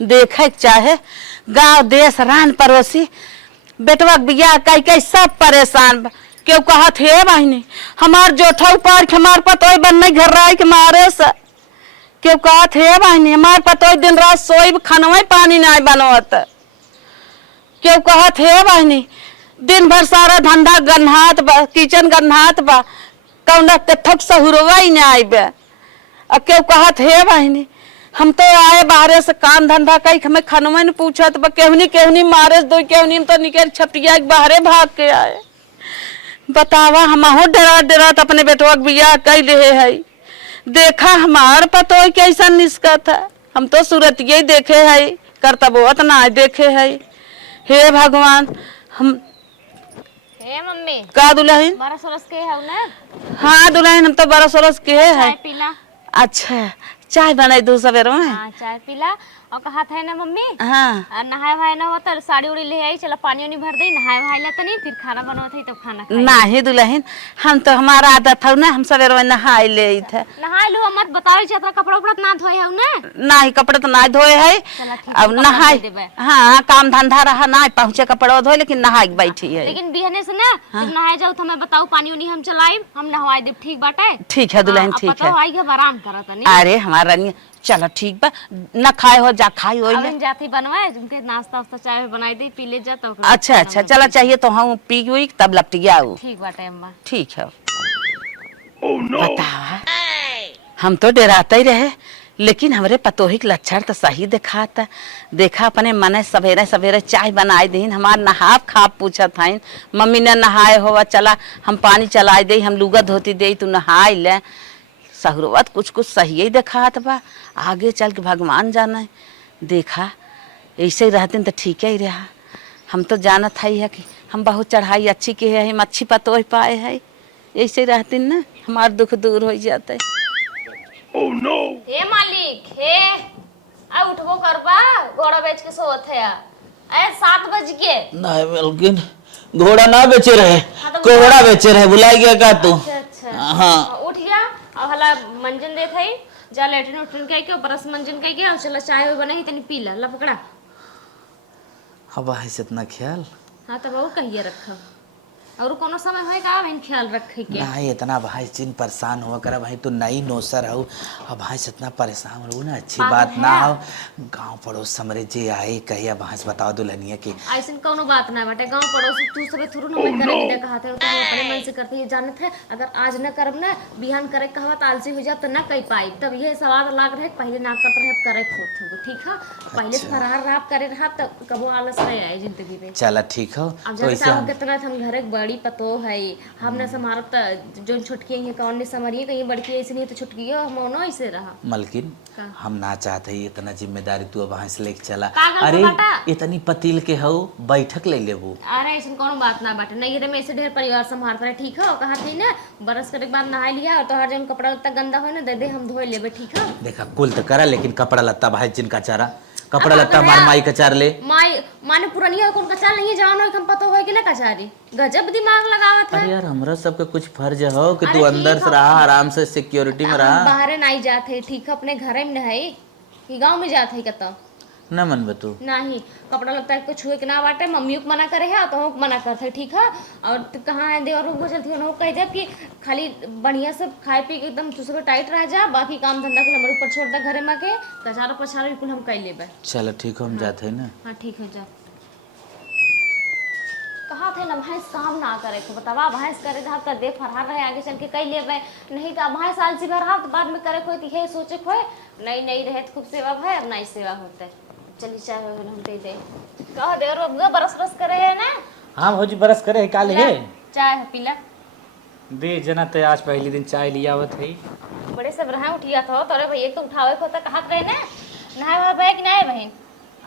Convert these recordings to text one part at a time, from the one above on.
देखे चाहे गांव देश रान पड़ोसी बेटवा बिया कई कई सब परेशान बा। क्यों कहत हे बहनी हमार जोठा ऊपर के हमार पतोय बनने घर राय के मारे से क्यों कहत हे बहनी हमार पतोय दिन रात सोई खानवा पानी नहीं बनवत। क्यों कहत हे बहनी दिन भर सारा धंधा गन्हात बा किचन गन्हात बा कौन थक सहुरवा ही नहीं आईबे। अब क्यों कहत हे बहनी हम तो आए बाहर से काम धंधा कई हमें खनवा ने पूछत बा केहनी केहनी मारे दो केहनी तो निकल छतिया बाहरे भाग के आए। बतावा हम डरा डरा तो अपने बेटवा बिया कई ले है। देखा हमार पतो कैसा निष्कत है हम तो सूरत यही देखे है करता बहुत ना देखे है। हे भगवान हम हे मम्मी का दुल्हन 12 बरस के है ना। हाँ दुल्हन हम तो 12 बरस के है। चाय पीला। अच्छा चाय बनाई दो सवेर में। हाँ चाय पीला और कहा था ना मम्मी। हाँ नहाए भाई ना होता साड़ी उड़ी ले आई चला पानी उनी भर दे नहाए भाई ला तनी फिर खाना बनावत है तो खाना खाई। नहीं दुल्हन हम तो हमारा आदत है ना हम सवेर में नहाई ले थे। नहाए लो मत बताओ चाहता कपड़ा उपड़ा ना धोए है ना। नहीं कपड़े तो नहीं धोए है अब नहाई। हाँ काम धंधा रहा ना पहुँचे कपड़ा धोए लेकिन नहा के बैठी है। लेकिन बिहने से ना नहाए जाओ तो मैं बताऊँ पानी उनी हम चलाई हम नहवाई दे ठीक बाटे। ठीक है दुल्हन ठीक है। आई के आराम करा तनी। अरे हमारा चलो ठीक बा न खाए हो जा खाई हो अब जाती बनवाए उनके नाश्ता वास्ता चाय बनाई दे पी ले जा तो। अच्छा अच्छा चला चाहिए तो हम पी हुई तब लपटिया आऊ। ठीक बाटे अम्मा ठीक है। बतावा हम तो डराते ही रहे लेकिन हमरे पतोही के लक्षण तो सही दिखाता। देखा अपने मने सवेरे सवेरे चाय बनाई दीन हमार नहाप खाप पूछत हईन मम्मी ने नहाए हो चला हम पानी चलाई दे हम लुगा धोती दे तू नहाई ले। सहुरवत कुछ कुछ सही ही दिखात बा आगे चल के भगवान जाना है। देखा ऐसे ही रहते तो ठीक ही रहा। हम तो जानत है कि हम बहुत चढ़ाई अच्छी के है हम अच्छी पतोह पाए है ऐसे ही रहते ना हमार दुख दूर हो जाते। Oh no! हे मालिक हे आ उठबो करबा घोड़ा बेच के सोत है ए 7 बज के। नहीं लेकिन घोड़ा ना बेचे रहे तो कोहड़ा बेचे रहे बुलाई गया का तू। अच्छा हाँ उठ गया और हला मंजन देत है जा लेटरिन उठरिन कह के बरस मंजन कह के और चला चाय बना ही तनी पी ला पकड़ा। अब है इतना ख्याल। हाँ तब और कहिए रखा और कोनो समय होए का बहन ख्याल रखे के। नहीं इतना भाई चिन परेशान हुआ करा भाई तू नई नौसर हो अब भाई से इतना परेशान हो ना अच्छी बात ना हो। गांव पड़ोस समरे जे आए कहिया भाई बताओ दुल्हनिया की ऐसा कोनो बात ना बाटे गांव पड़ोस तू सब थोड़ा ना करे बिना कहा थे तो अपने मन से करते ये जानत है अगर आज न करब ना बिहान करे कहवा आलसी हो जात तो ना कह पाई तब ये सवाल लाग रहे पहले ना करत रहे अब करे खोत हो ठीक है पहले फरार रहा करे रहा तब कबो आलस नहीं आए जिंदगी में। चला ठीक हो अब जैसे हम कितना हम घर बड़ी पतो है हमने समारत जो छोटकी है कौन ने समरिए कहीं बड़की ऐसे नहीं तो छुटकी हो हम ना ऐसे रहा। मलकिन हम ना चाहते ही इतना जिम्मेदारी तू अब भैंस लेके चला। पागल अरे बाटा। इतनी पतील के हो बैठक ले लेबू। अरे ऐसे कोनो बात ना बाटे नहीं रे मैं ऐसे ढेर परिवार संभालता है ठीक है कहा थी ना बरस करे के बाद नहा लिया और तो हर जन कपड़ा उतना गंदा हो ना दे दे हम धोए लेबे ठीक है। देखा कुल तो करा लेकिन कपड़ा लत्ता भाई जिनका चारा कपड़ा लत्ता मार माई का चार ले माई माने पुरानिया कौन कचार नहीं जानो हम पता होए कि ना कचारी गजब दिमाग लगावत है। अरे यार हमरा सबके कुछ फर्ज हो कि तू अंदर से रहा आराम से सिक्योरिटी में रहा। बाहर नहीं जाते ठीक है अपने घर में नहीं कि गांव में जाते कत न मन बतू नहीं कपड़ा लगता है कुछ छुए के ना बाटे मम्मियों को मना करे है तो हम मना करते ठीक है। और कहाँ है देवर वो चलती है कह दे कि खाली बढ़िया से खाए पी के एकदम दूसरे टाइट रह जा बाकी काम धंधा को हमारे ऊपर छोड़ दे घरे में के कचारा पछारा बिल्कुल हम कर लेबे। चलो ठीक हो हम जाते हैं ना। हाँ ठीक है जा कहा थे ना भैंस काम ना करे को बतावा भैंस करे रहा तो दे फरहार रहे आगे चल के कह लेबे नहीं तो भैंस आलसी भर तो बाद में करे कोई हे सोचे खोए नहीं नहीं रहे तो खूब सेवा भाई अब नहीं सेवा होते चली चाहे हम दे दे कह दे और बरस बरस करे है ना। हाँ भौजी बरस करे है काल है चाय है पीला दे जना ते आज पहली दिन चाय लिया आवत है बड़े सब रहा उठिया था तोरे भैया तो उठावे को तो कहा रहे ना नहाए भाई कि नहीं बहन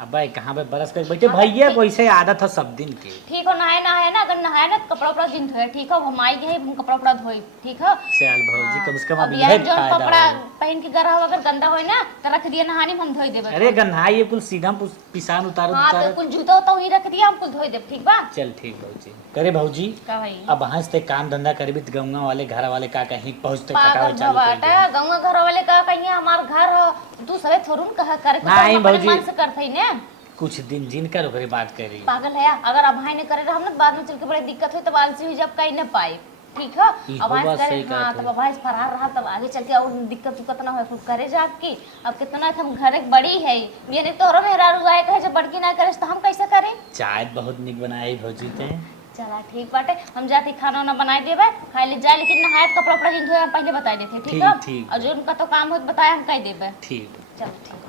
अब भाई कहाँ पे बरस कर बैठे भैया वैसे आदत है सब दिन की। ठीक हो नहाए नहाए ना अगर नहाए ना तो कपड़ा उपड़ा दिन धोए ठीक हो हम आई गए हम कपड़ा उपड़ा धोए ठीक हो। चल भौजी कम से कम अब अभी यार है जो फायदा कपड़ा हो। पहन के गरा हो अगर गंदा होए ना तो रख दिया नहानी में हम धोई देबे। अरे गन्हाई ये कुल सीधा पिसान उतारो हां तो कुल जूता तो ही रख दिया हम कुल धोई देब ठीक बा। चल ठीक भौजी करे भौजी का भाई अब हंस ते काम धंधा करबी तो गंगा वाले घर वाले का कहीं पहुंचते पागल कटावे चालू कर भवाटा गंगा घर वाले का कहिए हमार घर हो दूसरे थोड़ू न कहा करे नहीं, अपने भौजी। मन से करते ही ने। कुछ दिन जिन कर ओकरे बात करी। पागल है अगर अब भाई ने करे हम ना बाद में चल के बड़ी दिक्कत हुई तब आलसी हुई जब कहीं न पाए। ठीक है इहो अब आज बात करे सही हाँ कहत तब है। अब आज फरार रहा तब आगे चल के और दिक्कत उक्कत ना हो कुछ करे जाके। अब कितना हम घर एक बड़ी है मेरे तोहरो मेहरा रुआ है कहे जब बड़की ना करे तो हम कैसे करें। चाय बहुत निक बनाई भौजी ते। चला ठीक बाटे हम जाती खाना वाना बनाए देबे खाई ले जाए लेकिन नहाए कपड़ा उपड़ा जिन धोए हम पहले बता देते ठीक ठीक, है। ठीक। और जो उनका तो काम हो बताए हम कह देबे। ठीक। चलो ठीक।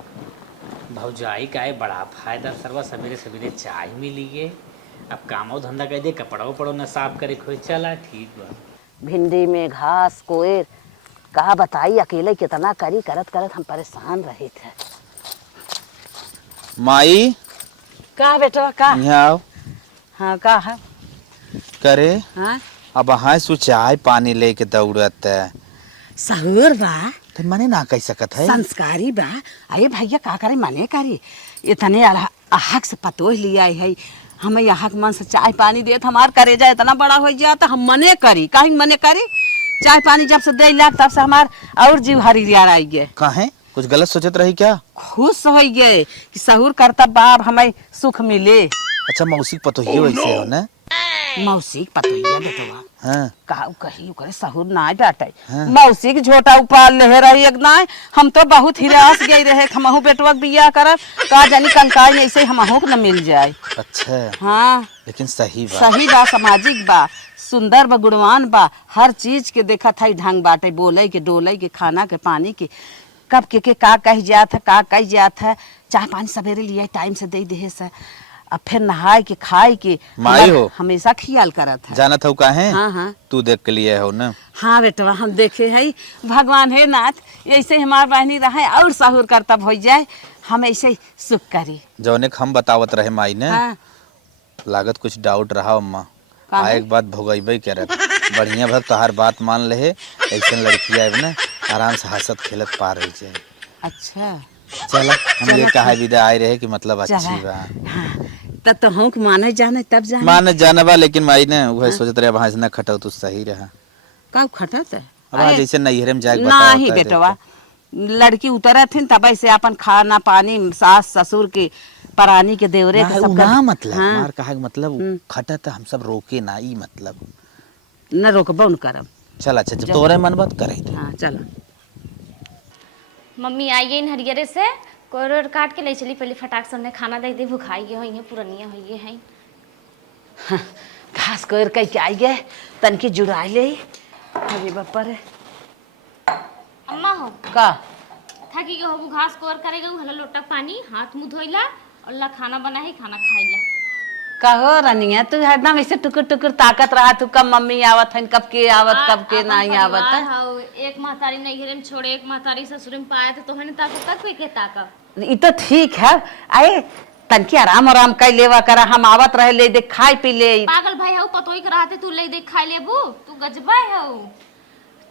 भौजाई का है बड़ा फायदा सरवा सवेरे सवेरे चाय मिली है। अब कामो धंधा कर दे कपड़ा उपड़ो न साफ करे खोई चला ठीक बा। भिंडी में घास कोयर कहा बताई अकेले कितना करी करत करत हम परेशान रहे थे। माई का बेटा का यहाँ आओ हाँ का है करे। हाँ अब हाँ सु चाय पानी लेके दौड़त है सहूर बा तो मने ना कह सकत है। संस्कारी बा अरे भैया का करे मने करी इतने अहक से पतोह लिया है हमें अहक मन से चाय पानी देत हमार करे जाए इतना बड़ा हो जाए तो हम मने करी काहे मने करी चाय पानी जब से दे लाग तब से हमार और जीव हरियार आई गए। काहे कुछ गलत सोचत रही क्या? खुश हो गए कि सहूर करता बाप हमें सुख मिले। अच्छा मौसी पतो ही वैसे हो ना। मौसी पतोहिया बेटवा हाँ का कही करे सहूर ना बाटे हाँ। मौसी के झोटा उपाल ले रही एक ना हम तो बहुत हिरास गई रहे हमहू बेटवा के बियाह करब का जानी कंकाई ऐसे हमहू के न मिल जाए। अच्छा हाँ लेकिन सही बात। सही बा सामाजिक बा सुंदर बा गुणवान बा हर चीज के देखा था ढंग बाटे बोले के डोले के खाना के पानी के कब के का कह जात है का कह जात है चाय पानी सवेरे लिया टाइम से दे दे से अब फिर नहाए के खाए के माई हो हमेशा ख्याल करत है। जाना था काहे हाँ हाँ तू देख के लिए हो ना। हाँ बेटवा हम देखे है भगवान है नाथ ऐसे हमार बहनी रहे और सहूर करता हो जाए हम ऐसे ही सुख करी। जौने हम बतावत रहे माई ने हाँ लागत कुछ डाउट रहा अम्मा काहे? एक बात भोगैबे करत बढ़िया भर तोहार बात मान ले ऐसे लड़की आए ना आराम से हंसत खेलत पार हो जाए। अच्छा चला हम ये कहा विदा आए रहे कि मतलब अच्छी चला बा। हाँ तब तो हम माने जाने तब जाने मान जानबा लेकिन माई ने वह सोचत रहे वहां से ना खटाओ तो सही रहा। कब खटत है अब आज जैसे नैहरे में जाके नहीं बेटवा लड़की उतरत थी तब से अपन खाना पानी सास ससुर के परानी के देवरे के सब ना मतलब हाँ। मार कहा मतलब खटत हम सब रोके ना ई मतलब न रोकबो न करब। चल अच्छा जब तोरे मन बात करे हाँ चलो मम्मी आई गई हरियरे से कोर काट के ले चली पहले फटाक से उन्हें खाना दे दे भुखाई गए होइए पुरनिया होइए हैं। हाँ, घास कोर कह के आई गए तनकी जुड़ाई ले अरे बापा रे अम्मा हो का थकी गए हो घास कोर करेगा हला लोटा पानी हाथ मुंह धोइला और ला खाना बनाई खाना खाइला। कहो रनिया तू हरदम ऐसे टुकुर टुकुर ताकत रहा तू कब मम्मी आवत है कब के आवत कब के नहीं आवत है। हाउ एक महतारी नैहरे में छोड़े एक महतारी ससुर में पाया तो तोहने ताकत तक कोई के ताकत ये तो ठीक है आए तनकी आराम आराम कर लेवा करा हम आवत रहे ले दे खाई पी ले। पागल भाई हाउ पतोई कराते तू ले देख खाई लेबू तू गजबा हाउ।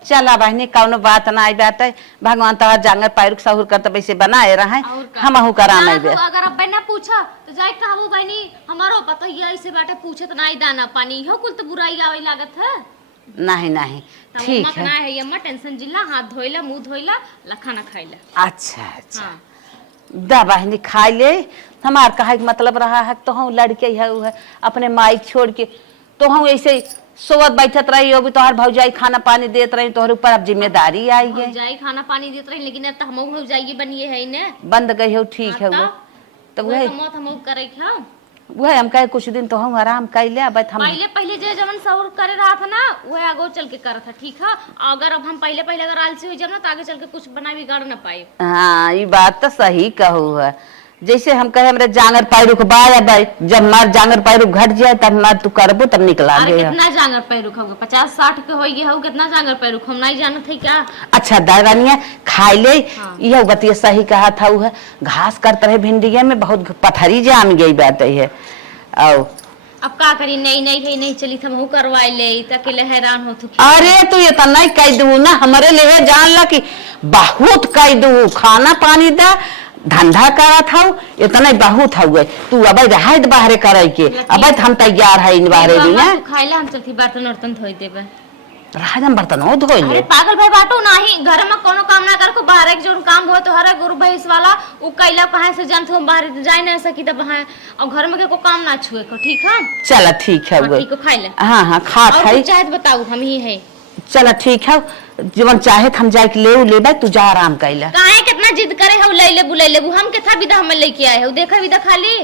चला बहनी कौनो बात ना आई बात है भगवान तोहर जांगर पैरुक सहूर करते वैसे बनाए रहे हम अहू कराम ना, आई तू अगर अब ना पूछा तो जाए कहबू बहनी हमारो पता ही ऐसे बाटे पूछे तो नहीं दाना पानी इहो कुल तो बुराई आवे लागत है। नहीं नहीं ठीक है। ना है अम्मा टेंशन जिल्ला हाथ धोइला मुंह धोइला ला खाना खाइला। अच्छा अच्छा हाँ दा बहनी खाई ले हमार कहे के मतलब रहा है तो हम लड़के है वो है अपने माइक छोड़ के तो हम ऐसे सोवत बैठत रही हो तोहर भौजाई खाना पानी देत रही तोहर ऊपर अब जिम्मेदारी आई है। जाई खाना पानी देत रही लेकिन अब तो हमहु भौजाई बनिए है ने बंद गई हो ठीक है वो तो वह वह मौत हमहु करे खा वह हम कहे कुछ दिन तो हम आराम कर ले अब हम पहले जे जवन सहूर करे रहा था ना वह आगे चल के करत था ठीक है। अगर अब हम पहले अगर आलसी हो जाए ना तो आगे चल के कुछ बना बिगाड़ ना पाए। हाँ ये बात तो सही कहू है जैसे हम कहे हमरे जांगर पैरुक बाया बाई जब मार जांगर पैरुक घट जाए तब मार तू करबो तब निकला अरे गया। कितना जांगर पैरुक होगा 50-60 के होई हो कितना जांगर पैरुक हम नहीं जानत है क्या। अच्छा दारानिया खाई ले हाँ। यह बतिया सही कहा था वो है घास करते रहे भिंडिया में बहुत पथरी जाम गई बात है आओ अब का करी नहीं चली था हमहु करवाई ले तकेले हैरान हो तू। अरे तू ये तो नहीं कह दू ना हमारे लिए जान ला कि बहुत कह दू खाना पानी दा धंधा करा था इतना बहुत हुए तू अब रहा बाहरे करे के अब हम तैयार है इन बारे में तू खाइला हम चलती बर्तन वर्तन धोई देबे। राजम बर्तनों धोई अरे ले। पागल भाई बाटू नाही घर में कोनो काम ना कर को बाहर एक जोन काम हो तो हरे गुरु भैंस वाला उ कैला कहां से जानत हो बाहर जाई ना सकी त वहां और घर में के को काम ना छुए को ठीक है। चल ठीक है हाँ, वो। ठीक है खाई ले। हाँ हाँ खा और खाई। कुछ चाहे तो बताऊ हम ही है। चल ठीक है जीवन चाहे हम जाए के ले लेबे तू जा आराम कैला। काहे कितना जिद करे हो ले ले बुले ले हम के था विदा हम लेके आए हो देखा विदा खाली।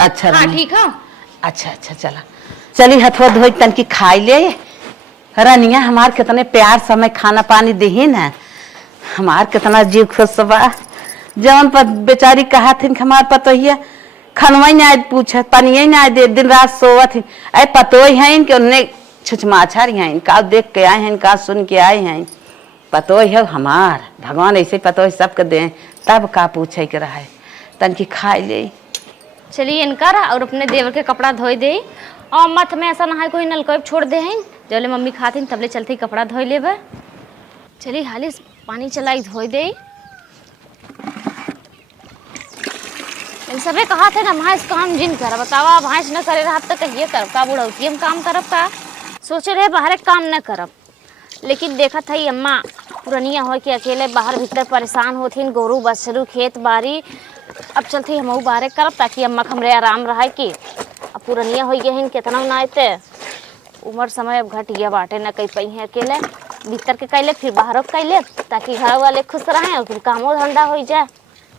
अच्छा हां रानी। ठीक है। अच्छा अच्छा चला चली हथवा धोई तन की खाई ले। रानिया हमार कितने प्यार समय खाना पानी देही ना हमार कितना जीव खुश बा। जवन पर बेचारी कहा थी हमार पतोहिया खनवाई ना पूछे तनिए ना दे दिन रात सोवत ऐ पतोही हैं कि उन्हें छुचमाछारी हैं का देख के आए हैं का सुन के आए हैं। पतोही है हमार भगवान ऐसे पतोही सबके दे तब का पूछे के रहा है तन की खाई ले। चलिए इनकर और अपने देवर के कपड़ा धोई दे और मत में ऐसा ना है कोई नलका छोड़ दे हैं जबले मम्मी खाती तबले चलते ही कपड़ा धोई लेबे। चलिए हाली पानी चलाई धोई दे। इन सबे कहा थे ना भैंस काम जिन कर बतावा भैंस न करे रहा तो कहिए कर का बुढ़ौती हम काम करब का सोचे रहे बाहर काम न करब लेकिन देखा था अम्मा पुरनिया हो के अकेले बाहर भीतर परेशान होथिन गोरू बछरू खेत बाड़ी अब चलते हम बाहर करब ताकि अम्मा हमरे आराम रहे कि अब पुरनिया हो गए हैं कितना नाते उम्र समय अब घटिया बाटे न कई पई है अकेले भीतर के कैले फिर बाहर कैले ताकि घर वाले खुश रहें और फिर कामो धंधा हो जाए।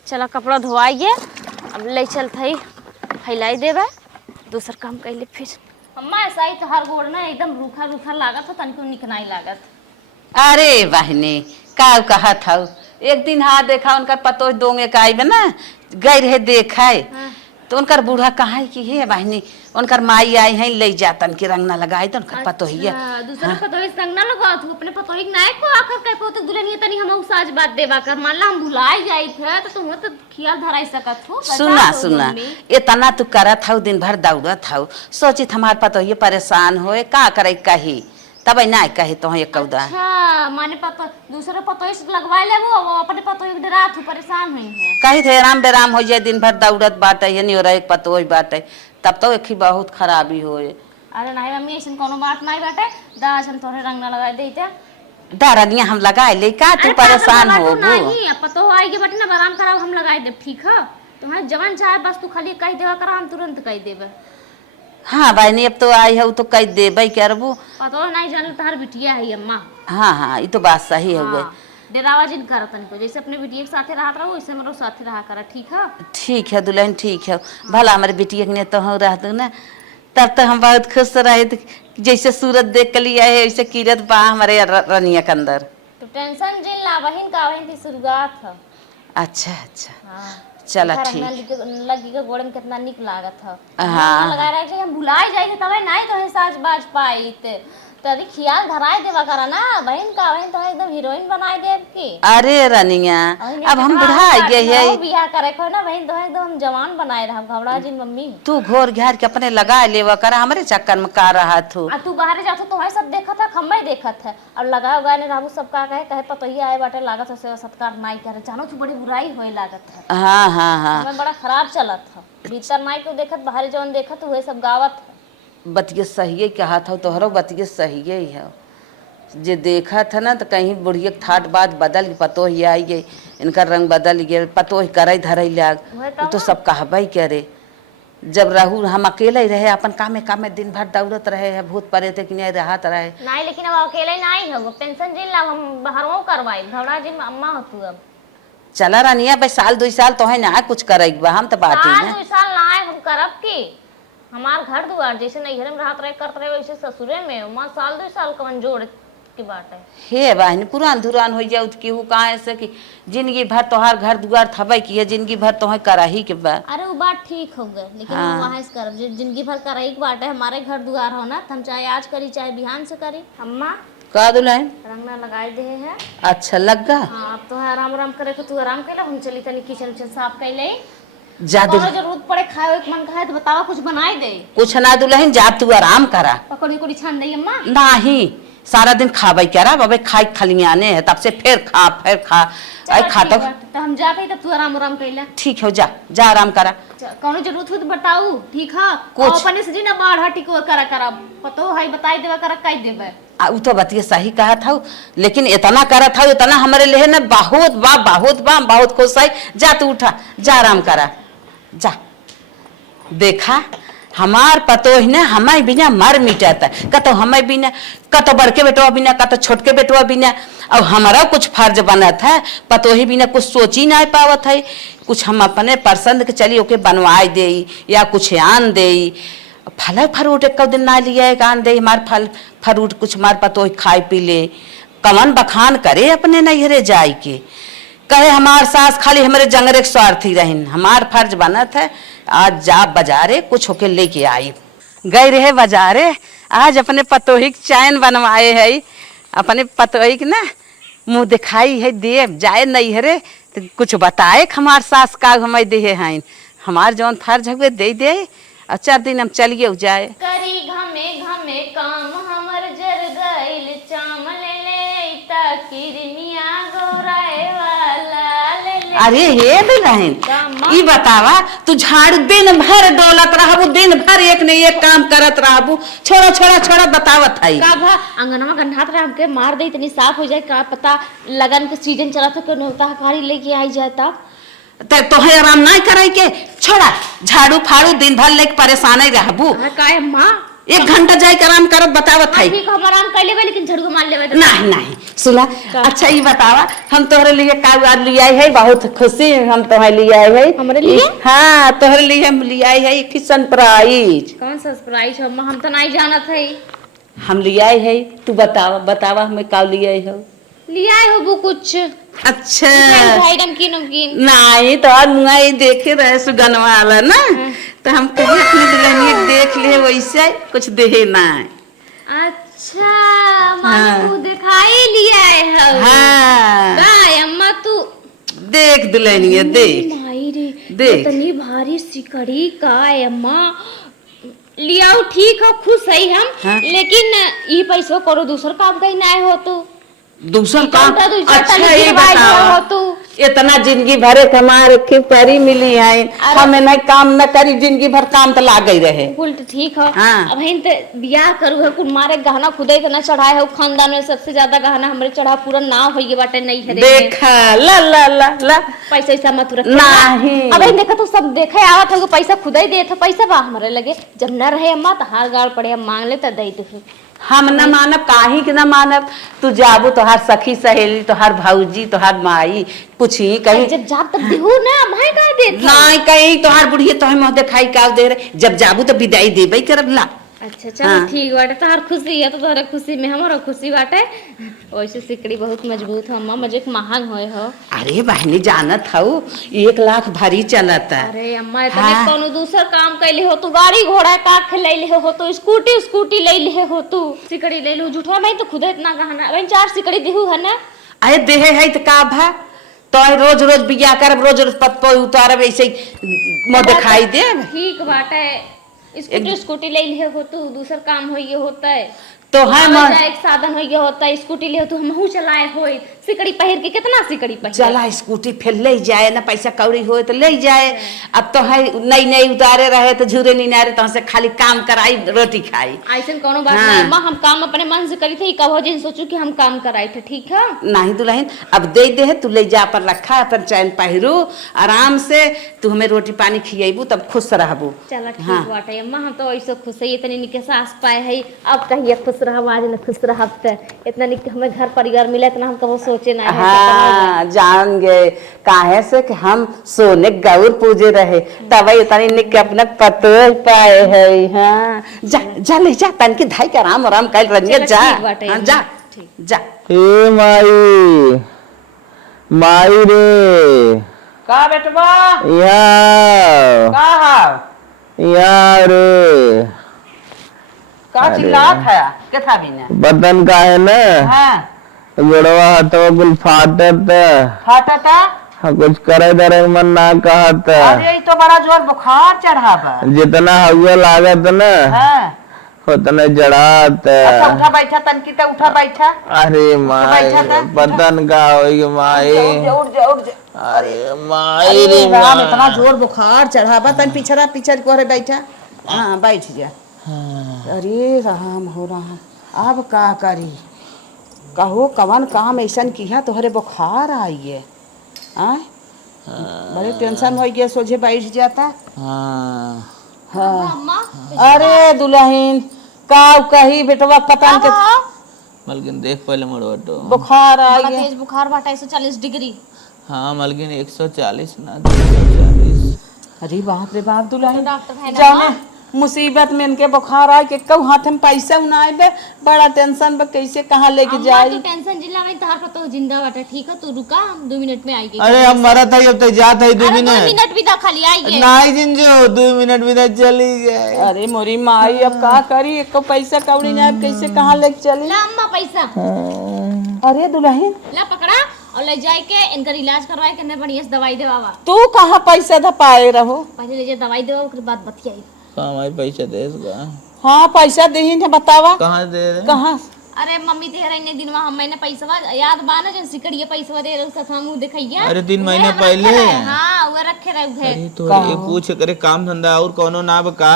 चला कपड़ा धोआइए अब ले चलते फैलाई देवे दूसर काम कैले फिर अम्मा ऐसा ही तोहार गोड़ ना एकदम रूखा रूखा लागत हो तनिको निक नहीं लागत। अरे बहनी का कहा था एक दिन हाँ देखा उनका पतो दोंगे का आई ना गई रहे देखा तो उनकर बूढ़ा कहा है कि हे बहनी उनकर माई आई है ले जातन के रंग ना लगाई तो उनकर पतोहिया दूसरे पतोही संग ना लगा तू अपने पतोही नाय को आकर कह पो तो दुल्हनिया तनी हम साज बात देवा कर मान ला हम भुलाए जाई थे तो तुम तो खियाल धराई सकत हो। सुना सुना इतना तू करत हऊ दिन भर दौड़त हऊ सोचित हमार पतोहिया परेशान होए का करे कही तब ना कहे तो एक कौदा। अच्छा माने पतो दूसरे पतोही से लगवाए ले वो अपने पतोही के रात परेशान हुई है कही थे आराम बेराम हो जाए दिन भर दौड़त बाटे ये नहीं हो रहा एक पतोही बाटे तब तो एक ही बहुत खराबी होए। अरे नहीं मम्मी ऐसा कोनो बात नहीं बाटे दाज हम तोरे रंग ना लगाए देते दारनिया हम लगाए ले का तू परेशान हो नहीं अब पतो आई के बटे ना आराम कराओ हम लगाए दे ठीक है तुम्हारे जवान चाहे बस तू खाली कह देवा करा हम तुरंत कह देबे। हाँ बहनी अब तो आई है तो कह देबे करबू पतो नहीं जान तोहर बिटिया है अम्मा। हाँ हाँ ये तो बात सही है गई। डेरावा जिन कर तनिको जैसे अपने बिटिया के साथे रहत रहो वैसे मेरे साथे रहा कर ठीक है। ठीक है दुल्हन ठीक है भला हमारे बिटिया के ने तो हम रह दो ना तब तो हम बहुत खुश रहे जैसे सूरत देख के लिया है वैसे कीरत बा हमारे रनिया के अंदर। तो टेंशन जिन ला बहिन का बहिन की शुरुआत है। अच्छा अच्छा चला ठीक लगी के गोड़े में कितना निक लागत है। हाँ लगा रहा है हम भुलाए जाए तबे नहीं तो साज बाज पाई तभी खियाल धराए देवा करा ना बहन का बहन तो एकदम हीरोइन बनाए देव की। अरे रनिया अब हम बुढ़ा गए है बियाह करे को ना बहन तो एकदम हम जवान बनाए रहा घबरा जी मम्मी तू घोर घार के अपने लगा लेवा करा हमारे चक्कर में का रहा तू तू बाहर जातो तो सब देखत है खम्मे देखत है और लगा उगा ने राबू सब का कहे पतोहिया आए बाटे लागत है सेवा सत्कार नहीं करे जानो तू बड़ी बुराई होए लागत है। हाँ हाँ हाँ हमें बड़ा खराब चलत है भीतर नाई को देखत बाहर जवन देखत हुए सब गावत है। बतिये सही कहा था तोहरो बतिये सही है जे देखा था ना तो कहीं बुढ़िया ठाट बात बदल पतो ही आई गई इनका रंग बदल गया पतो ही करे धरे लाग तो सब कहबे करे जब रहू हम अकेले ही रहे अपन कामे दिन भर दौड़त रहे है भूत परे थे कि नहीं रहत रहे नहीं लेकिन अब अकेले नहीं हो पेंशन जिन ला हम बाहरों करवाई घबरा जी अम्मा हो तू अब चला रानिया भाई साल 2 साल तो है ना कुछ करेगी हम तो बात ही ना 2 साल ना हम करब की हमार घर दुआर जैसे नैहर में रहत रहे करत रहे वैसे ससुरे में मां साल 2 साल कवन जोड़ की बात है। हे बहन पुरान धुरान हो जाऊ कि वो कहाँ से कि जिंदगी भर तोहार घर दुआर थबे की है जिंदगी भर तोहे कराही के बा। अरे वो बात ठीक हो गए लेकिन हाँ। वहाँ से करब जिंदगी भर कराही की बात है हमारे घर दुआर हो ना हम चाहे आज करी चाहे बिहान से करी अम्मा का दुल्हन रंगना लगाए दे है। अच्छा लगा हाँ अब तो है आराम आराम करे तू आराम कैला हम चली तनी किचन साफ कैले जादू जरूरत पड़े खाए के मन खाए तो बतावा कुछ बनाए दे कुछ ना दुल्हन जा तू आराम करा पकौड़ी उकौड़ी छान दे अम्मा नहीं सारा दिन खाबे क्या बाबे खाई खलियाने है तब से फिर खा आई खाता तो हम जा गई तब तू आराम आराम कैला ठीक है जा आराम करा अच्छा कौनो जरूरत हो तो बताऊ ठीक है कुछ- अपने से जी ना बाढ़ टिको करा करा पतो है बताई देवा करा कई देवे उ तो बतिया सही कहा था, लेकिन इतना करा था, इतना हमारे लिए ना बहुत बा बहुत बा, बहुत खुश है। जा तू उठा, जा आराम करा, जा। देखा हमार पतो ही ना हमारे बिना मर मिटाता, कतो हमें बिना, कतो बड़के बेटवा बिना, कतो छोटके बेटवा बिना, और हमारा कुछ फर्ज बनत है, पतो ही बिना कुछ सोची ना पावत है। कुछ हम अपने पसंद के चली ओके बनवाए दे या कुछ आन दे, फल फ्रूट एक दिन ना लिया एक आन दे, हमार फल फ्रूट कुछ मार पतो खाए पी ले, कमन बखान करे अपने नैहरे जाए के, कहे हमार सास खाली हमारे जंगरे स्वार्थी रहीन। हमार फर्ज बनत है आज जा बाजारे कुछ होके लेके आई। गए रहे बाजारे, आज अपने पतोही चैन बनवाए है, अपने पतोही के ना मुँह दिखाई है, दे जाए नैहरे तो कुछ बताए हमार सास का हमें दे हैं, हमार जौन फर्ज हुए दे और 4 दिन हम चलिए जाए। करी घमे घमे काम हमर जर गइल चाम ले ले ता किरनिया गोराए वाला ले ले। अरे हे दुल्हन, कामा? ई बतावा तू झाड़ू दिन भर डोलत रहबू, दिन भर एक न एक काम करत रहबू, छोड़ा छोड़ा छोड़ा बतावत है का भा अंगनवा गंधात रह हमके मार दे इतनी साफ हो जाए, का पता लगन के सीजन चला तो नौता कारी लेके आई जाए तब तोहे आराम नहीं करे के, छोड़ा झाड़ू फाड़ू दिन भर लेके परेशान रहबू, का है माँ 1 घंटा जाए के आराम करत बतावत है। ठीक हम आराम कर लेवे लेकिन झड़ू मार लेवे नहीं नहीं सुना, अच्छा ये बतावा हम तोहरे लिए का लिया है, बहुत खुशी हम तुम्हारे लिए आए है। हमरे लिए? हाँ तोहरे लिए हम लिए आए है एक सरप्राइज। कौन सा सरप्राइज है हम तो नहीं जानत है। हम लिए आए है, तू बतावा बतावा हमें का लिए आए हो। लिया है वो कुछ अच्छा मिठाई नमकीन नमकीन नहीं तो आज मुआ ये देखे रहे सुगन वाला ना, तो हम कहीं अपनी दुल्हनिया देख ले वैसे कुछ दे ना। अच्छा माने वो दिखाई लिया है। हाँ गाय अम्मा तू देख दुल्हनिया देख माई रे देख। इतनी भारी सिकड़ी का है अम्मा लियाओ ठीक है खुश है हम। हाँ? लेकिन ये पैसों करो दूसर काम कहीं ना हो तो दूसरा काम। तो दूसरा अच्छा तनी ये गिरवाई बताओ हो तू। इतना जिंदगी भरे कमा रखी परी मिली है, हमें नहीं काम न करी जिंदगी भर काम तो लाग ही रहे। उल्ट ठीक है। हाँ। अब हिन ते बियाह करू है कुल मारे गहना खुदे के ना चढ़ाए हो, खानदान में सबसे ज्यादा गहना हमरे चढ़ा पूरा ना होई बाटे नहीं है देखा ला ला ला ला पैसा ऐसा मत रख नहीं। अब हिन देखा तो सब देखे आवत हो पैसा खुदा ही देत पैसा बा हमारे लगे जब न रहे अम्मा तो हार गाड़ पड़े हम मांग ले तो दे दे। हम न मानब काहे कि न मानब, तू जाबू तोहार सखी सहेली तोहार भौजी तोहार माई पूछी कहीं जब जाब तब देहू ना भाई का दे नहीं कहीं तोहार बुढ़िया तोहे मुँह दिखाई का दे रहे, जब जाबू तो विदाई देबे करब ला। अच्छा चलो हाँ। ठीक बाटे तोहार खुशी है तो तोहरा खुशी में हमारा खुशी बाटे। वैसे सिकड़ी बहुत मजबूत है अम्मा मजे महंग होए हो। अरे बहनी जानत हऊ 1 लाख भरी चलता। अरे अम्मा इतने हाँ। कोनो दूसर काम कैले हो तू गाड़ी घोड़ा का ले ले हो तो स्कूटी ले ले हो तू सिकड़ी ले लो झूठा मैं तो खुद इतना गहना वही 4 सिकड़ी देहू है ना। अरे देहे है तो का भा तो रोज रोज बिया करब रोज रोज पत पर उतारब ऐसे मुँह दिखाई दे। ठीक बाटे स्कूटी ले ले हो तू दूसर काम हो ये होता है तो है मन एक साधन हो गया होता है स्कूटी ले तू हमहू चलाए होई सिकड़ी पहिर के कितना सिकड़ी पहिर चला स्कूटी फिर ले जाए ना पैसा कौड़ी होए तो ले जाए। अब तो है नई नई उतारे रहे तो झूरे नहीं नारे तो से खाली काम कराई रोटी खाई। ऐसा कोनो बात हाँ। नहीं अम्मा हम काम अपने मन से करी थे कब हो जिन सोचू कि हम काम कराए थे ठीक है। नहीं दुल्हन अब दे दे तू ले जा पर रखा अपन चैन पहिरू आराम से तू हमें रोटी पानी खियाबू तब खुश रहबू। चला ठीक हाँ। बाटे अम्मा हम तो ऐसे खुश है इतनी निके सास पाए है अब कहिए खुश रहब आज न खुश रहब त इतना निक हमें घर परिवार मिले इतना हम कबो सोचे ना है। हाँ जान गए काहे से कि हम सोने गौर पूजे रहे तब इतनी निक अपने पतो पाए है। हाँ जा जा ले जा तन की धाई के आराम आराम कर रही चलो जा। ठीक बाटे हाँ, अम्मा, जा ठीक। जा। ए माई माई रे का बेटवा यहाँ रे का चिल्लात है के था भी ना बतन का है ना हाँ गोड़वा हथवा कुल फाटत फाटा था। हाँ, कुछ करे दरे मन ना कहत अरे ये तो बड़ा जोर बुखार चढ़ा बा। जितना हवा लागत ना हाँ उतने जड़ात अच्छा उठा बैठा तनकी तो उठा बैठा। अरे माई बैठा था? पतन का होई माई उठ जा। अरे माई अरे रे राम माई। इतना जोर बुखार चढ़ावा तन पिछड़ा पिछड़ को बैठा। हाँ बैठ जा। अरे राम हो राम अब का करी कहो कवन काम ऐसा किया तोहरे बुखार आई है आय बड़े टेंशन हो गया सोझे बैठ जाता। हाँ हाँ अम्मा अरे दुल्हन का कही बेटवा पता के मलकिन देख पहले मड़वटो बुखार आई बड़ा है। तेज बुखार बाटा 140 डिग्री। हाँ मलकिन 140 ना 240। अरे बाप रे बाप दुल्हन डॉक्टर है ना जाने मुसीबत में इनके बुखार आए के कहू हाथ में पैसा उनाए बे बड़ा टेंशन बे कैसे कहाँ लेके अम्मा जाई। तू टेंशन जिला में तहार तो जिंदा बाटा ठीक है तू रुका 2 मिनट में आएगी। अरे अब मरा था अब तक जात है 2 अरे 2 मिनट मिनट भी खाली आएगी। नहीं जिंजो 2 मिनट में तो चली गए। अरे मोरी माई अब का करी एक पैसा कौड़ी ना कैसे कहाँ लेके चली। ला अम्मा पैसा अरे दुल्हन ला पकड़ा और ले जाए के इनका इलाज करवाए के बढ़िया से दवाई देवावा। तू कहाँ पैसा धपाए रहो। पहले ले जा दवाई देवा उसके बाद बतियाई। कहाँ भाई पैसा दे इसका हाँ पैसा दही ने बतावा कहाँ दे रहे कहाँ। अरे मम्मी दे रही ने दिनवा हम मैंने पैसा याद बा ना जन सिकड़िए पैसा दे रहे उसका मुंह दिखैया। अरे 3 महीने उहे हम पहले रखे रहे। हाँ वो रखे रहे उधर। अरे तो ये पूछ करे काम धंधा और कोनो ना बका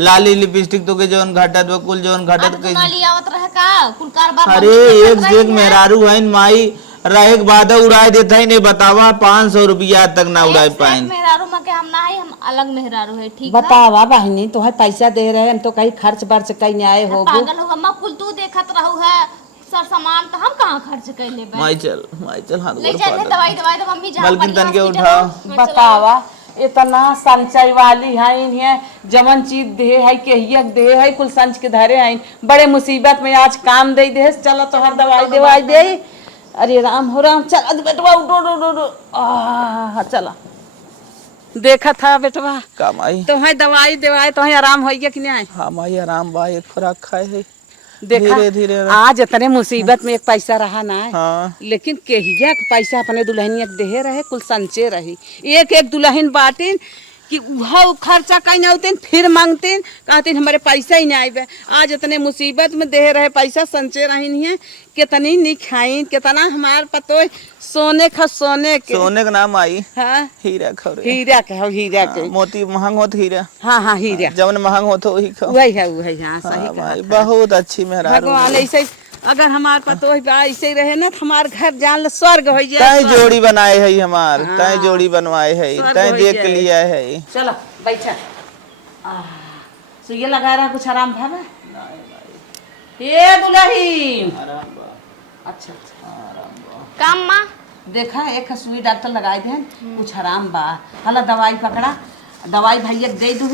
लाली लिपस्टिक तो के जवन घाटत बकुल जवन घाटत तू ना लियावत रहे का कुल कारबार अरे एक से एक मेहरारू है माई रहे के बाद उड़ाए देता ही नहीं बतावा 500 रुपया तक ना उड़ाए पाए। मेहरारू में के हम ना है हम अलग मेहरारू है ठीक है। बतावा बहनी तो है पैसा दे रहे हम तो कहीं खर्च बर्च कहीं न्याय हो पागल हो अम्मा कुल तू देखत रहू है सर सामान तो हम कहाँ खर्च कर लेबे। माई चल हाथ ले गोड़ चल पकड़। दवाई दवाई तो मम्मी जा मलकिन तन के उठाओ। बतावा इतना संचय वाली है इन्हें जवन चीज दे है केहियक दे है कुल संच के धरे है बड़े मुसीबत में आज काम दे दे चलो तो हर दवाई दवाई दे। अरे राम हो राम चल बेटवा उठो उठो उठो चला देखा था बेटवा का माई तो है दवाई दवाई तो है आराम होइए कि नहीं। हाँ माई आराम बा एक खुराक खाए है देखा धीरे धीरे आज इतने मुसीबत में एक पैसा रहा ना है हाँ लेकिन केहिया के पैसा अपने दुल्हनिया के देहे रहे कुल संचे रही एक एक दुल्हन बाटिन कि वो खर्चा कहीं ना होते फिर मांगते कहते हमारे पैसा ही नहीं आए। आज इतने मुसीबत में दे रहे पैसा संचे रही नहीं है कितनी नहीं खाई कितना हमार पतो सोने के सोने का नाम आई हाँ हीरा खौरे हीरा के हो हीरा के मोती महंग होत हीरा हाँ हाँ हीरा जवन महंग होत वही खाओ। वही हाँ सही हाँ कहा भाई बहुत अच्छी मेहरारू भगवान ऐसे अगर हमार पतो ऐसे ही रहे ना तो हमार घर जान ल स्वर्ग हो जाए। तय जोड़ी बनाए है हमार हाँ। तय जोड़ी बनवाए है स्वर्ग तय हो देख जाए। लिया है। चलो बैठा सुइया लगा रहा कुछ आराम भावे ये दुल्हन अच्छा काम माँ देखा एक सुई डॉक्टर लगाए थे कुछ आराम बा हला दवाई पकड़ा दवाई भैया दे दू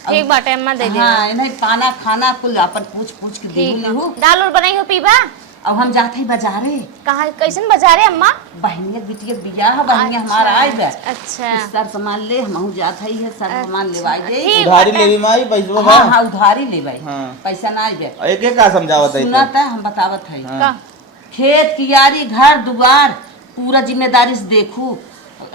ठीक बाटे अम्मा दे दे। हाँ इन्हें पाना खाना कुल अपन पूछ के दे लू। दाल और बनाई हो पीबा। अब हम जाते ही बाजारे कहाँ कैसन बाजारे अम्मा। बहनिया बिटिया बियाह बहनिया हमारा आई बे अच्छा सर सामान ले हम जाते ही है सर सामान लेवाई दे। ठीक उधारी बाटे। लेवी माई पैसा हाँ हाँ उधारी ले भाई हाँ। पैसा ना आई बे एक एक का समझावत है सुना था हम बतावत है का खेत कियारी घर दुआर पूरा जिम्मेदारी से देखू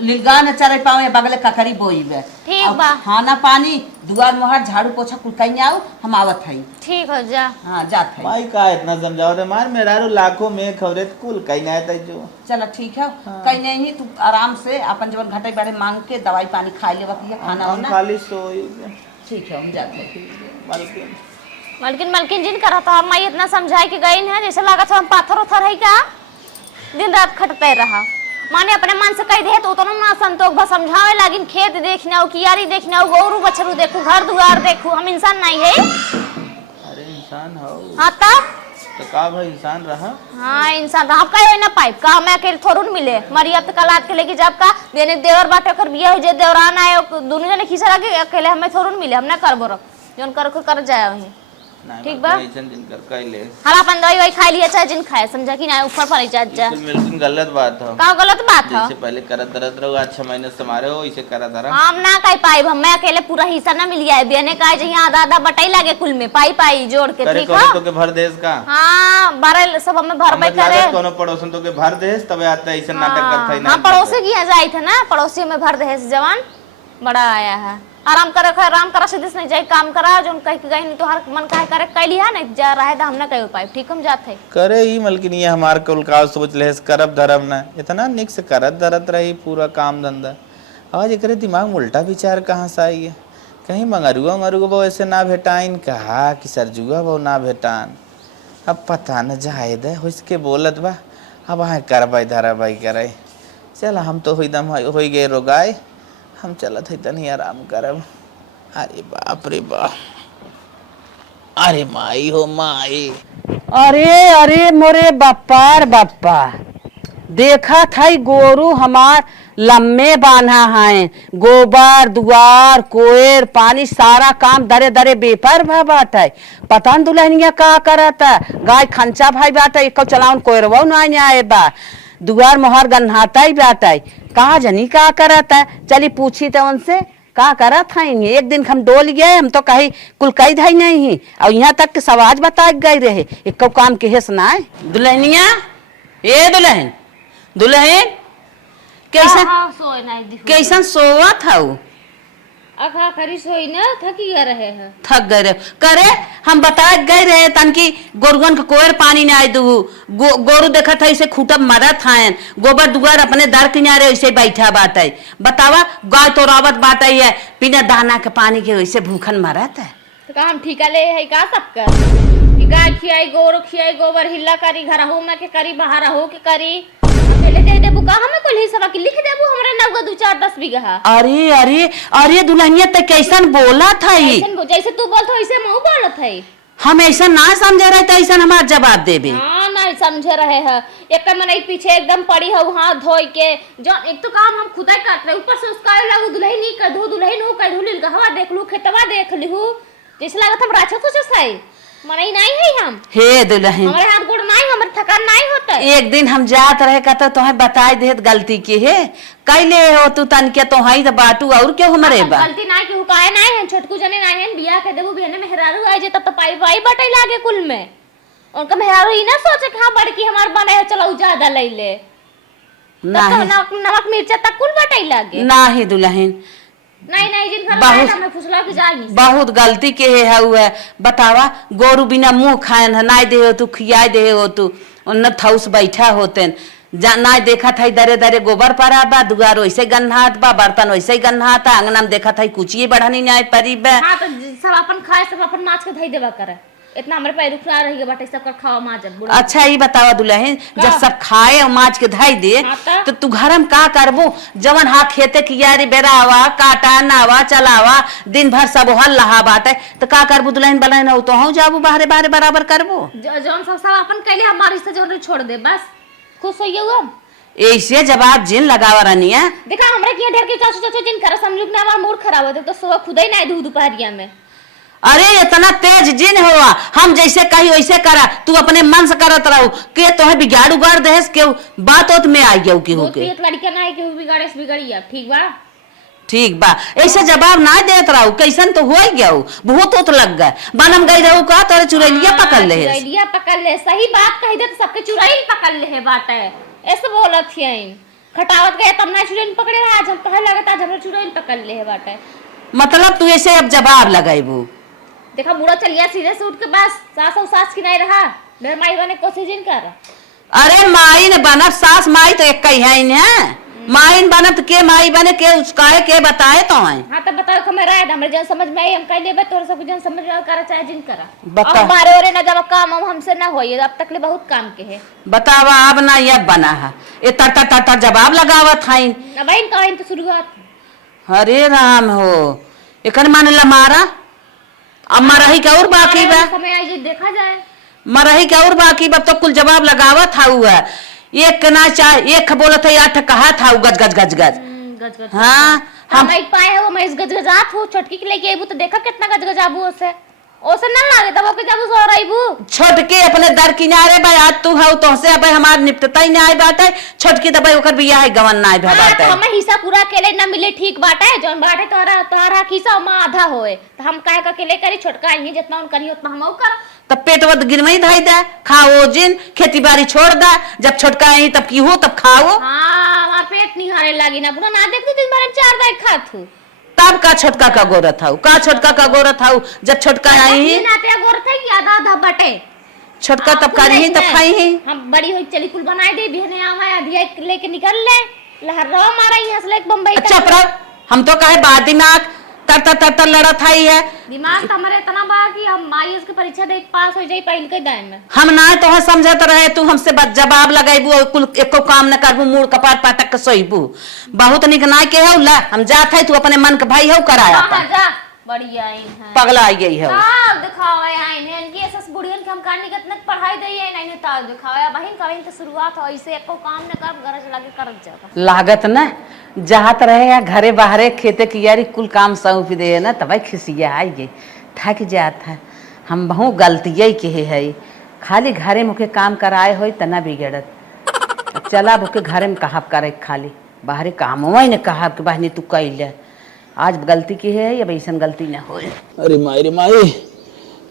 लिलगा न चरे पावे बगले ककरी बोई बे ठीक अब बा। खाना पानी दुआर मोहर झाड़ू पोछा कुल कहीं आओ हम आवत है। ठीक हो जा। हाँ जात है माई का इतना समझावत है मार मेहरारू लाखों में खबरे कुल कहीं ना है जो चलो ठीक है कहीं नहीं तू आराम से अपन जवन घटे बारे मांग के दवाई पानी खा ले बतिया खाना हम वाना खाली सोई ठीक है हम जाते हैं। मलकिन मलकिन जिन करा था हम इतना समझाए कि गई है जैसे लगा था हम पाथर उथर है क्या दिन रात खटते रहा माने अपने मन से कह दे तो उतना ना संतोष बस समझावे लागिन खेत देखना हो कियारी देखना हो गोरू बछरू देखू घर दुआर देखू हम इंसान नहीं है। अरे इंसान हो हाँ तो का भाई इंसान रहा हाँ इंसान रहा का ना पाइप का हमें अकेले थोड़ी मिले मरी अब तक कलाद के लेके जब का देने देवर बाटे कर बिया हो जे देवरान आए दोनों जने खींचा लगे अकेले हमें थोड़ी मिले हम ना करबो जोन कर जाए वही ठीक बा ऐसन दिन कर कैले हला अपन दवाई वही खाई लिया चाहे जिन खाए समझा कि ना ऊपर पर जा जा बिल्कुल गलत बात हो का गलत बात है। जैसे पहले करत दरद रहो आज 6 महीने से मारे हो इसे करत रहा हम ना कह पाई हमें अकेले पूरा हिस्सा ना मिल गया है बेने का जहाँ आधा आधा बटाई लागे कुल में पाई जोड़ के करे ठीक कोनो है। तो के भर देस का हाँ बारह सब हमें भर हमें करे लागत कोनो पड़ोसन तो के भर देस तबे आता ऐसे नाटक करता ही हाँ पड़ोसी की यहाँ जाए थे ना पड़ोसी में भर दे जवान बड़ा आया है। आराम करे खा, आराम करा सीधे से नहीं जाए, काम करा जो कह के गई नहीं तो हर मन काहे करे कह लिया नहीं जा रहा है तो हम ना कह पाए, ठीक हम जाते करे ही मलकिनिया हमार कुल का सोच ले करब धरब ना इतना निक से करत धरत रही पूरा काम धंधा। आज एकरे दिमाग में उल्टा विचार कहाँ से आई है, कहीं मंगरुआ मरुआ वो ऐसे ना भेटाइन कहा कि सरजुआ वो ना भेटान। अब पता न जाए दे हो इसके बोलत बा, अब हाँ करबाई धराबाई करे। चल हम तो एकदम हो गए रोगाए, हम चलत है तनी आराम करब। अरे बाप रे बाप, अरे माई हो माई। अरे अरे मोरे बप्पार बप्पा, देखा था गोरू हमार लम्बे बांधा है, गोबर दुआर कोयर पानी सारा काम दरे दरे बेपर भा बाटे। पता न दुल्हनिया का करता, गाय खंचा भाई बाटे एक चलाउन कोयरवा नहीं आए बा, दुआर मोहर गन्हाता ही बाटे, कहा जनी का करता। चली पूछी तो उनसे का करा था। एक दिन हम डोल गए, हम तो कही कुल कई धाई नहीं और यहाँ तक के सवाज बता गए रहे एक काम के सुनाए। दुल्हनिया ए दुल्हन दुल्हन कैसन सोए नहीं दिखो कैसन सोवा था वो? अखा खरी सोई ना थकी गए रहे हैं। थक गए रहे करे, हम बता गए रहे तन की गोरुगन के कोयर पानी नहीं आई दू, गोरू देखा था इसे खूटब मरत है, गोबर दुआर अपने दर किनारे ऐसे बैठा बाटे। बतावा गाय तो रावत बाटे है, बिना दाना के पानी के वैसे भूखन मरत है। तो का हम ठीका ले है का सबका कि गाय खियाई गोरू खियाई गोबर हिल्ला करी घर हो में के करी बाहर हो के करी अकेले दे देबू का हमें कुल हिस्सा की लिख देबू हमरा नवगा 2-4-10 बीघा। अरे अरे अरे दुल्हनिया तो कैसन बोला था ही, जैसे तू बोलत हो वैसे मैं बोलत है। हम ऐसा ना समझ रहे थे, ऐसा हमारा जवाब देबे। हाँ नहीं समझे रहे हैं, एक मन पीछे एकदम पड़ी है हाथ धोई के जो एक तो काम हम खुदा करते रहे, ऊपर से उसका लगू दुल्हन नहीं कर दो दुल्हन हो कर धुलिल हवा देख लू खेतवा देख लू जैसे लागत हम राक्षस कुछ सही मनई नहीं है हम। हे दुल्हन हमारे हाथ गोड़ नहीं हमारे थकान नहीं होता। एक दिन हम जात रहे का तो तुम्हें बताए देत गलती की है कैले हो तू तन के तो हई तो बाटू और क्यों हमारे बा गलती नहीं के हुकाए नहीं है, छोटकू जने नहीं है बियाह के देबू बहने मेहरारू आए जे तब तो पाई पाई बटाई लागे कुल में उनका मेहरारू ही ना सोचे कि हां बड़की हमार बने है चलो ज्यादा ले ले नहीं नमक मिर्चा तक कुल बटाई लागे नहीं दुल्हन नहीं जिन घर हमें फुसला के जाई बहुत गलती के है हुआ। बतावा गोरू बिना मुंह खाए ना दे हो तू खियाए दे हो तू न थौस बैठा होते ना देखा था दरे दरे गोबर पड़ा बा, दुआर वैसे गन्हात बा, बर्तन वैसे गन्हाता, अंगना में देखा था कुचिए बढ़नी नहीं परी बा। हां तो सब अपन खाए सब अपन माछ के धई देवा करे इतना हमरे पैर रुखा रही है बाटे सब कर खावा मां जब बुढ़ा। अच्छा ये बतावा दुल्हन जब सब खाए और माछ के धाई दे तो तू घर में का करबो जवन हाथ खेते कियारी बेरावा काटा नावा चलावा दिन भर सब हल लहा बाटे तो का करबो दुल्हन बलन हो तो हूं जाबू बाहरे बाहरे बराबर करबो जवन सब अपन कैले हमारी से जवन छोड़ दे बस खुश होइए हम ऐसे जवाब जिन लगावा रनिया। देखा हमरे के ढेर के चाचू चाचू जिन कर समझ ना हमार मूड खराब होते तो सुबह खुद ही नहीं दोपहरिया में। अरे इतना तेज जिन हुआ हम जैसे कही वैसे करा, तू अपने मन से करत रहू के तोहे बिगाड़ उगाड़ देस के बात होत में आ गयो केहू के लड़कियां ना के बिगाड़े से बिगड़िया ठीक बा ठीक बा ऐसे जवाब ना देत रहू कैसन तो हो गया बहुत होत लग गए बनम गई रहू का तोरे चुरैलिया पकड़ ले चुरैलिया पकड़ ले सही बात कही दे तो सबके चुराई पकड़ ले है बात है ऐसे बोलत है खटावत गए तब ना चुरैल पकड़े रहा आज हम पहले लगता आज हमरा चुरैल पकड़ ले है बात है मतलब तू ऐसे अब जवाब लगाइबू। देखा बुढ़ा चलिया सीधे से उठ के बस सास और सास की नहीं रहा मेरे माई बने कोशिश जिन कर। अरे माई ने बनत सास माई तो एक ही है इन्हें माई बनत के माई बने के उसकाए के बताए तो है। हां तब बताओ कि मेरा है हमरे जन समझ में हम कह लेबे तोर सब जन समझ में कर चाहे जिन करा बता बारे ओरे ना जब काम हमसे ना होई अब तक ले बहुत काम के है बतावा अब ना ये बना है ये टर टर टर जवाब लगावत है ना बहन कहिन तो शुरुआत। अरे राम हो एकर मान ला मारा अब मरही का और बाकी बा समय आई देखा जाए मरही का और बाकी बा तो कुल जवाब लगावा था हुआ एक ना चाहे एक बोलत है आठ कहा था गज गज गज गज गज गज हां हम एक पाए हो मैं इस गजगजात हूं छोटकी के लेके आबू तो देखा कितना गजगजाबू ओसे ना लागे तब ओके जब सो रहीबू छोटके अपने दर किनारे बा आज तू हौ तो से अब हमार निपटता ही ना आए बाटे छोटकी दबाई ओकर बियाह है गवन ना आए बाटे हम हिस्सा पूरा अकेले ना मिले ठीक बाटे जोन बाटे तोरा हिस्सा में आधा होए तो हम काहे का अकेले करी छोटका ही जितना उन करी उतना हम कर तब पेटवत गिरमई धाई दे खाओ जिन खेती बाड़ी छोड़ दे जब छोटका आई तब की हो तब खाओ। हां हमार पेट निहारे लागी ना बुरा ना देख तू दिन भर 4 बार खात हूं तब का छोटका का गोरत हूँ, का छोटका का गोरत हूँ? जब छोटका आई ही नाते गोर थे कि आधा आधा बटे छोटका तब करी ही तब खाई ही। हम बड़ी हुई चली कुल बनाए दे बिहने आवा अधिया लेके निकल ले लहर रहा मारा ही हंसले बम्बई अच्छा पर हम तो कहे बाद दिमाग तर लड़त आई है। दिमाग तो हमारे इतना बा कि हम माई उसके परीक्षा दे पास हो जाई पहल के दाएं में हम ना तो समझत रहे तू हमसे जवाब लगाइबू और कुल एको काम न करबू मूड कपाट पाटक के सोइबू। बहुत निक ना के हौ ला हम जात है तू अपने मन के भाई हौ कराया हां जा बड़ी आई है पगला आई गई है। हां दिखावे आई ने इनकी एसएस बुढ़ियन के हम कानी कितने पढ़ाई दई है नहीं ता दिखावे बहिन कहीं तो शुरुआत हो ऐसे एको काम न कर घर से लागे कर जा लागत न जात रहे या घरे बाहरे खेते की यारी कुल काम सौंप दे ना तब खिसिया आई गई थक जात है। हम बहु गलतियाँ के है खाली घरे मुके काम कराए हो तना बिगड़त चला बुके घरे में कहा करे खाली बाहरे काम वही ने कहा कि बहनी तू कैल आज गलती की है या वैसन गलती ना हो। अरे माई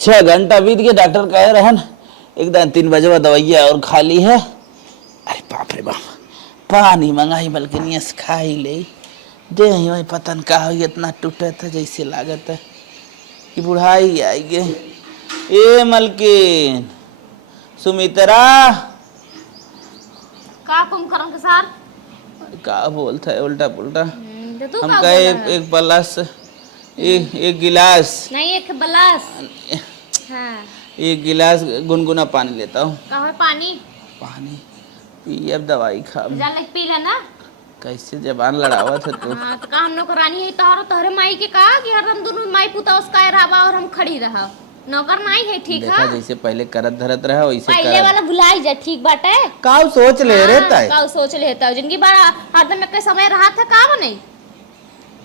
6 घंटा बीत के डॉक्टर कह रहे हैं एकदम 3 बजे दवाइयाँ और खाली है। अरे बाप रे बाप पानी मंगाई बल्कि नहीं खा ही ले दे वही पतन का हो इतना टूटे था जैसे लागत है कि बुढ़ाई आएगी। ए मलकिन सुमित्रा का कुम करन के साथ का बोलता है उल्टा पुल्टा तू हम का कहे बोला है? एक पलास एक गिलास नहीं एक बलास हां एक गिलास गुनगुना पानी लेता हूँ। का है पानी पानी पी अब दवाई खा जा लग पी लेना कैसे जबान लड़ावा था तू। हां तो का हम नौकर रानी है तोहरे माई के का कि हरदम दोनों माई पुता उसका रहबा और हम खड़ी रहा नौकर नहीं है ठीक देखा है जैसे पहले करत धरत रहा वैसे पहले करत वाला भुलाई जा ठीक बाटे काऊ सोच ले रहता है। का सोच लेता है जिंदगी बड़ा हरदम में के समय रहा था का नहीं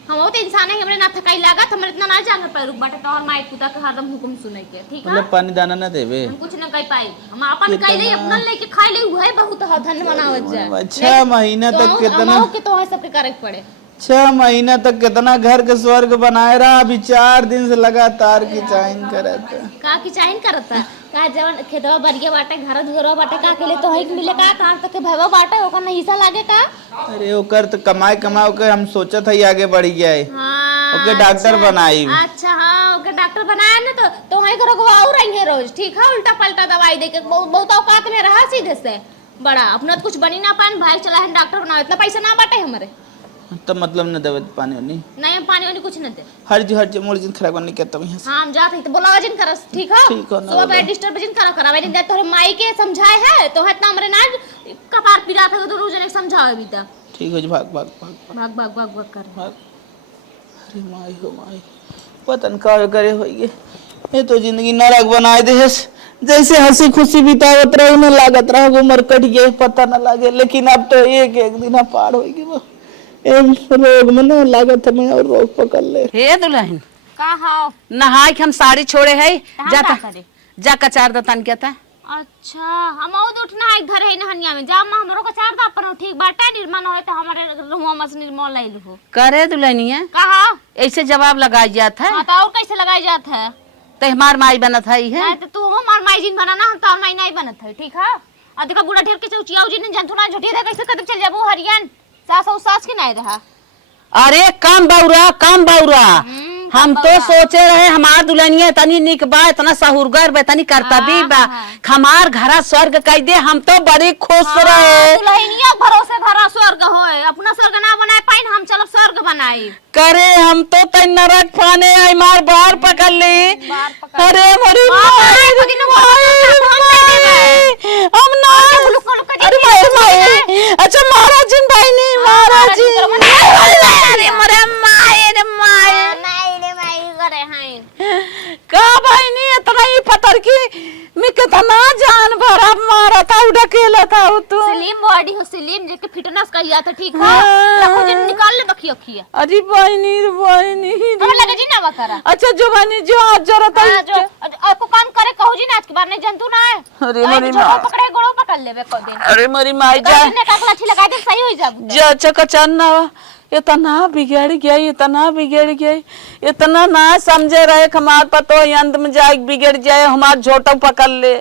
हम तो इंसान है हमरे ना थकाई लागत हमरे इतना ना जान पर रुक बाटे तोहर माई पुता के हरदम हुकुम सुने के ठीक है मतलब पानी दाना ना देवे हम कुछ न कह पाई हम अपन कह ले अपना लेके खाई ले हुए बहुत धन मनावत जा 6 महीना तक कितना हम के तो है सबके करे पड़े 6 महीना तक कितना घर के स्वर्ग बनाए रहा अभी 4 दिन से लगातार की चाइन करत का की चाइन करता का जवन खेतवा बरिया बाटे घर दुगरवा बाटे का के लिए तो है मिले का कहां तक के भैवा बाटे ओकर नहीं हिस्सा लागे का। अरे ओकर तो कमाए के हम सोचा था आगे बढ़ गया है हां ओके डॉक्टर बनाई अच्छा हां ओके डॉक्टर बनाया ना तो है घर को और रहेंगे रोज ठीक है उल्टा पलटा दवाई दे के बहुत औकात में रहा सीधे से बड़ा अपना तो कुछ बनी ना पान भाई चला है डॉक्टर बनाओ इतना पैसा ना बाटे हमारे तो मतलब न देवे पानी वानी नहीं हम पानी वानी कुछ न दे हर जी मोर जिन खराब नहीं कहता हूं हां हम जाते तो बोला जिन करस ठीक है ठीक है ना सुबह पे डिस्टर्ब जिन करा करावे दे तोरे माई के समझाए है तो है इतना हमरे ना कपार पिरा था तो रोज ने समझावे भी था ठीक हो जी भाग भाग भाग भाग भाग भाग भाग कर भाग। अरे माई हो माई पतन का करे होइए ये तो जिंदगी नरक बनाए दे जैसे हंसी खुशी बितावत रहे न लागत रहा उम्र कट गए पता न लगे लेकिन अब तो एक दिन पार होगी वो रोग में न लागत हमें और रोग पकड़ ले। हे दुल्हन का हां नहाय के हम साड़ी छोड़े है जाता करे जा कचार दतन कहता अच्छा हम और उठना है घर है नहनिया में जा हमरो को चार दा अपन ठीक बाटे निर्माण होए तो हमारे रुआ मस निर्मल ले लहो करे दुल्हनिया कहा ऐसे जवाब लगाई जात है बताओ कैसे लगाई जात है तो हमार माई बनत है नहीं तो तू हमार माई जिन बनाना हम तो माई नहीं बनत है ठीक है आ देखा बूढ़ा ढेर के चौचिया जी ने जंतुना झटिया दे कैसे कदम चल जाबो हरियन सास के नहीं रहा अरे कम बाउरा हम तो सोचे रहे हमार दुल्हनिया तनी निक बा इतना सहुरगर बा तनी कर्तव्य बा हमार घरा स्वर्ग कह दे हम तो बड़ी खुश रहे। दुल्हनिया भरोसे भरा स्वर्ग होए अपना स्वर्ग ना बनाए पाइन हम चलो स्वर्ग बनाई करे हम तो तन नरक पाने आई मार बार पकड़ ली अरे मोरी हम ना अरे भाई अच्छा महाराज जी भाई नहीं महाराज जी अरे मोरे माए रे माए का भाई नहीं इतना ही पत्थर की मैं कितना जान भरा मारा था ढकेला था तू सलीम बॉडी हो सलीम जेके फिटनेस कहिया था ठीक है रखो जिन निकाल ले बखियो खिया अरे भाई नहीं हमें लगे जी ना बकरा अच्छा जो बनी जो आज जरूरत है जो आपको काम करे कहू जी ना आज के बाद नहीं जंतु ना है अरे मेरी मां पकड़े गोड़ो पकड़ लेबे को दिन अरे मेरी माई जा ने का लाठी लगा दे सही हो जाब जा चकचन ना इतना बिगड़ गया इतना ना समझे रहे हमार पतो अंत में जाए बिगड़ जाए हमार झोटो पकड़ ले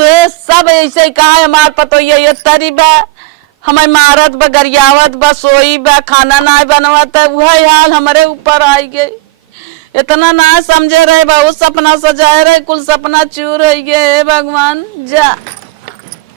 देश सब ऐसे ही कहा हमार पतो ये तरीबा हमें मारत बगरियावत बस सोई बा खाना ना बनवत है, वही हाल हमारे ऊपर आई गई। इतना ना समझे रहे, बहुत सपना सजाए रहे, कुल सपना चूर हो गए। हे भगवान जा।